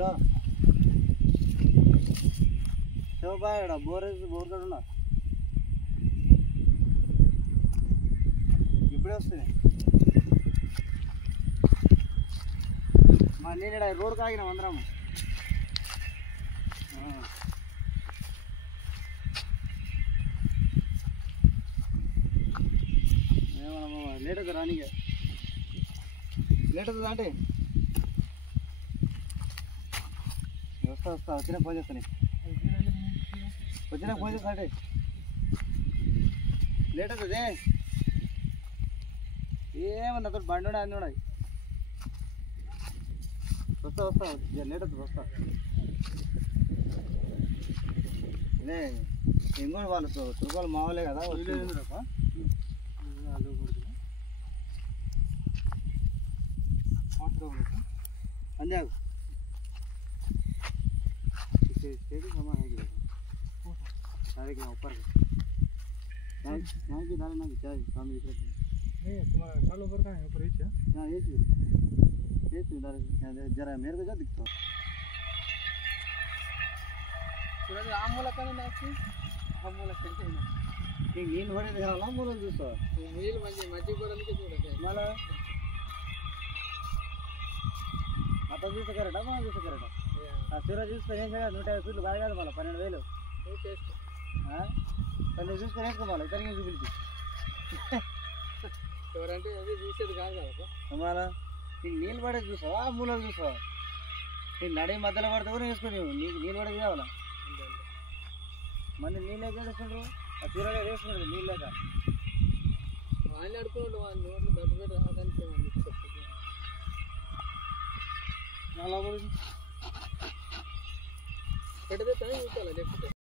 hello Shivabhai bore bore కాడ ఉన్నా ఇప్పుడే వస్తుంది మా నేను రోడ్ కాగినాం అందరం లేట్ అవుతుంది రానికే లేట్ అవుతుంది అంటే వస్తా వచ్చినా ఫోన్ చేస్తాను వచ్చినా ఫోన్ చేస్తా అంటే లేట్ అవుతుంది ఏమన్నా అతను బండి ఉండే అన్నీ ఉన్నాయి వస్తా లేట్ అవుతుంది వస్తా అదే ఇంకోటి వాళ్ళు తురుకోలు మావలే కదా अंजाग सामान है सारे के ऊपर यहाँ की दाल ना क्या सामने दिख रहा है तुम्हारा चालू ऊपर कहाँ है ऊपर ही हाँ ये दाल जरा मेरे को क्या दिखता सूरज आम वाला कहाँ ना आपकी आम वाला कैसे है ना एक नील भरे दिखा आम वाला जूस नील मंजे मज्जी को रंग के जो माला आता చూస్తే కరెక్టా మనం చూస్తే కరెక్టా ఆ సూర్య చూసుకొని ఏం చేయాలి 150 ఫీట్లు బాగా కాదు మళ్ళీ 12000 పన్నెండు చూసుకొని వేసుకోవాలి ఇతనికి చూపించి ఎవరంటే అది చూసేది కాదు కదా మళ్ళా నీకు నీళ్ళు పడేది చూసావా మూలలు చూసావా నీకు నడి మధ్యలో పడితే కూడా వేసుకుని నీకు నీళ్ళు పడేది కావాలా మళ్ళీ నీళ్ళు లేక వేసుకుంటారు ఆ సూర్యగా వేసుకుంటారు నీళ్ళు లేక వాళ్ళు అడుకోండి వాళ్ళు నోట్లు దెబ్బ పెట్టి రావడానికి అలా పెడితే చూడాలి లేకపోతే